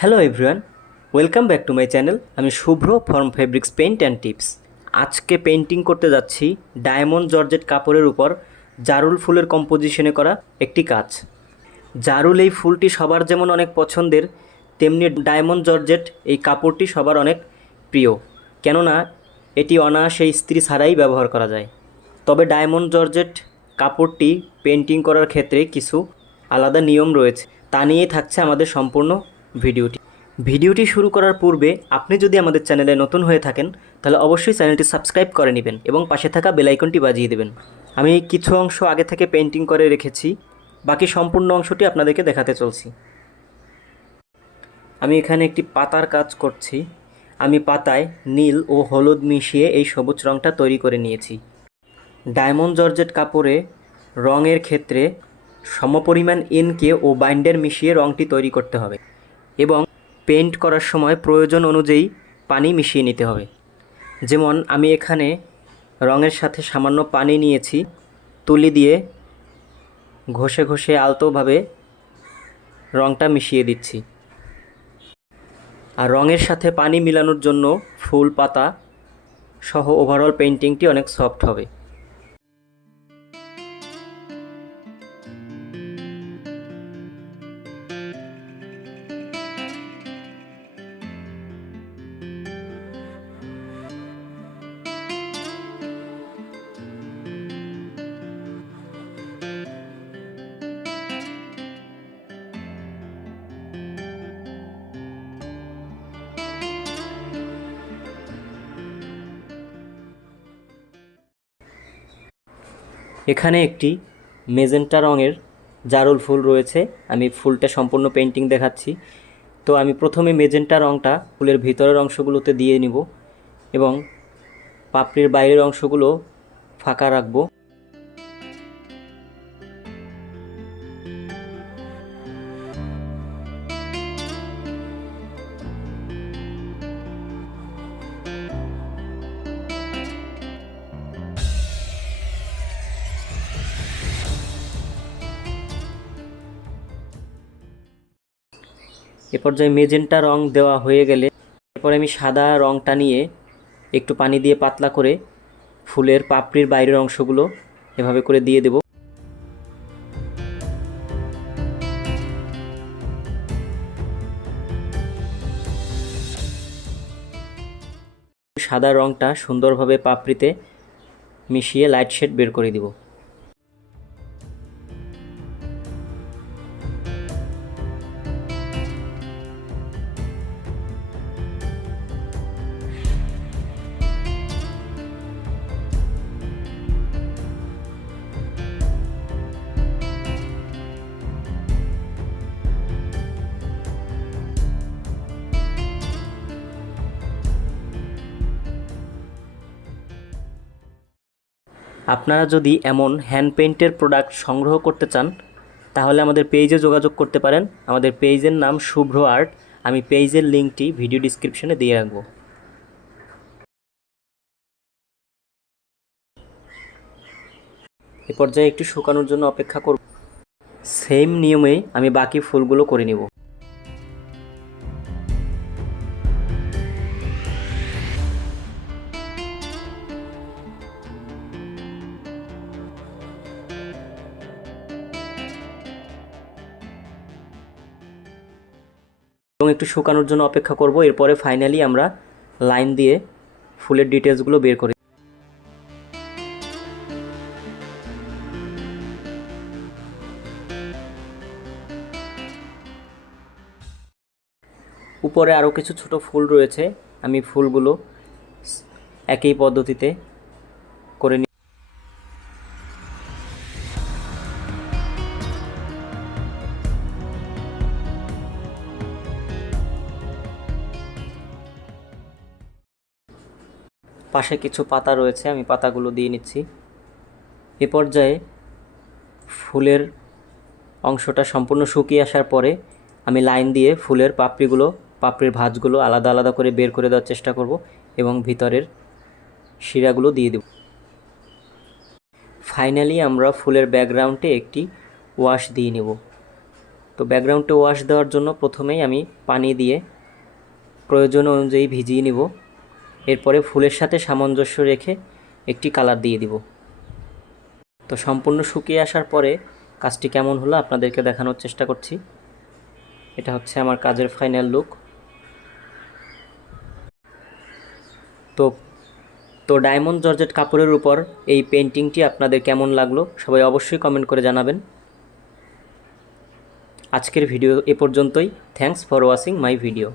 Hello everyone, welcome back to my channel. আমি Shubhra from fabrics paint and tips. আজকে painting করতে যাচ্ছি diamond georgette কাপড়ের উপর জারুল ফুলের কম্পোজিশনে করা একটি কাজ। জারুল এই ফুলটি সবার যেমন অনেক পছন্দের, তেমনি ডায়মন্ড জর্জেট এই কাপড়টি সবার অনেক প্রিয়, কেননা এটি অনায়াসে ইস্ত্রি ছাড়াই ব্যবহার করা যায়। তবে ডায়মন্ড জর্জেট কাপড়টি পেইন্টিং করার ক্ষেত্রে কিছু আলাদা নিয়ম রয়েছে, তা নিয়েই থাকছে আমাদের সম্পূর্ণ ভিডিওটি শুরু করার পূর্বে আপনি যদি আমাদের চ্যানেলে নতুন হয়ে থাকেন তাহলে অবশ্যই চ্যানেলটি সাবস্ক্রাইব করে নেবেন এবং পাশে থাকা বেল আইকনটি বাজিয়ে দেবেন। আমি কিছু অংশ আগে থেকে পেইন্টিং করে রেখেছি, বাকি সম্পূর্ণ অংশটি আপনাদেরকে দেখাতে চলছি। আমি এখানে একটি পাতার কাজ করছি। আমি পাতায় নীল ও হলুদ মিশিয়ে এই সবুজ রঙটা তৈরি করে নিয়েছি। ডায়মন্ড জর্জেট কাপড়ে রঙের ক্ষেত্রে সমপরিমাণ ইনকে ও বাইন্ডার মিশিয়ে রঙটি তৈরি করতে হবে এবং পেইন্ট করার সময় প্রয়োজন অনুযায়ী পানি মিশিয়ে নিতে হবে। যেমন আমি এখানে রঙের সাথে সামান্য পানি নিয়েছি, তুলি দিয়ে ঘষে ঘষে আলতোভাবে রঙটা মিশিয়ে দিচ্ছি। আর রঙের সাথে পানি মিলানোর জন্য ফুল পাতা সহ ওভারঅল পেইন্টিংটি অনেক সফট হবে। এখানে একটি মেজেন্টা রঙের জারুল ফুল রয়েছে। আমি ফুলটা সম্পূর্ণ পেইন্টিং দেখাচ্ছি। তো আমি প্রথমে মেজেন্টা রঙটা ফুলের ভিতরের অংশগুলোতে দিয়ে নিব এবং পাপড়ির বাইরের অংশগুলো ফাঁকা রাখবো। এ পর্যায়ে মেজেন্টা রং দেওয়া হয়ে গেলে এরপরে আমি সাদা রংটা নিয়ে একটু পানি দিয়ে পাতলা করে ফুলের পাপড়ির বাইরের অংশগুলো এভাবে করে দিয়ে দেব। সাদা রংটা সুন্দরভাবে পাপড়িতে মিশিয়ে লাইট শেড বের করে দিব। আপনারা যদি এমন হ্যান্ড পেইন্টের প্রোডাক্ট সংগ্রহ করতে চান তাহলে আমাদের পেজে যোগাযোগ করতে পারেন। আমাদের পেজের নাম শুভ্র আর্ট। আমি পেজের লিঙ্কটি ভিডিও ডিসক্রিপশনে দিয়ে রাখবো। এ পর্যায়ে একটু শুকানোর জন্য অপেক্ষা করব। সেম নিয়মে আমি বাকি ফুলগুলো করে নিব। এবং একটু শুকানোর জন্য অপেক্ষা করব। এরপরে ফাইনালি আমরা লাইন দিয়ে ফুলের ডিটেলসগুলো বের করি। উপরে আরও কিছু ছোট ফুল রয়েছে, আমি ফুলগুলো একই পদ্ধতিতে করে নিই। পাশে কিছু পাতা রয়েছে, আমি পাতাগুলো দিয়ে নিচ্ছি। এ পর্যায়ে ফুলের অংশটা সম্পূর্ণ শুকিয়ে আসার পরে আমি লাইন দিয়ে ফুলের পাপড়ির ভাঁজগুলো আলাদা আলাদা করে বের করে দেওয়ার চেষ্টা করব এবং ভিতরের শিরাগুলো দিয়ে দেব। ফাইনালি আমরা ফুলের ব্যাকগ্রাউন্ডে একটি ওয়াশ দিয়ে নেব। তো ব্যাকগ্রাউন্ডে ওয়াশ দেওয়ার জন্য প্রথমেই আমি পানি দিয়ে প্রয়োজন অনুযায়ী ভিজিয়ে নিব। এরপরে ফুলের সাথে সামঞ্জস্য রেখে একটি কালার দিয়ে দিব। তো সম্পূর্ণ শুকিয়ে আসার পরে কাজটি কেমন হলো আপনাদেরকে দেখানোর চেষ্টা করছি। এটা হচ্ছে আমার কাজের ফাইনাল লুক। তো তো ডায়মন্ড জর্জেট কাপড়ের উপর এই পেন্টিংটি আপনাদের কেমন লাগলো সবাই অবশ্যই কমেন্ট করে জানাবেন। আজকের ভিডিও এ পর্যন্তই। Thanks for watching my video.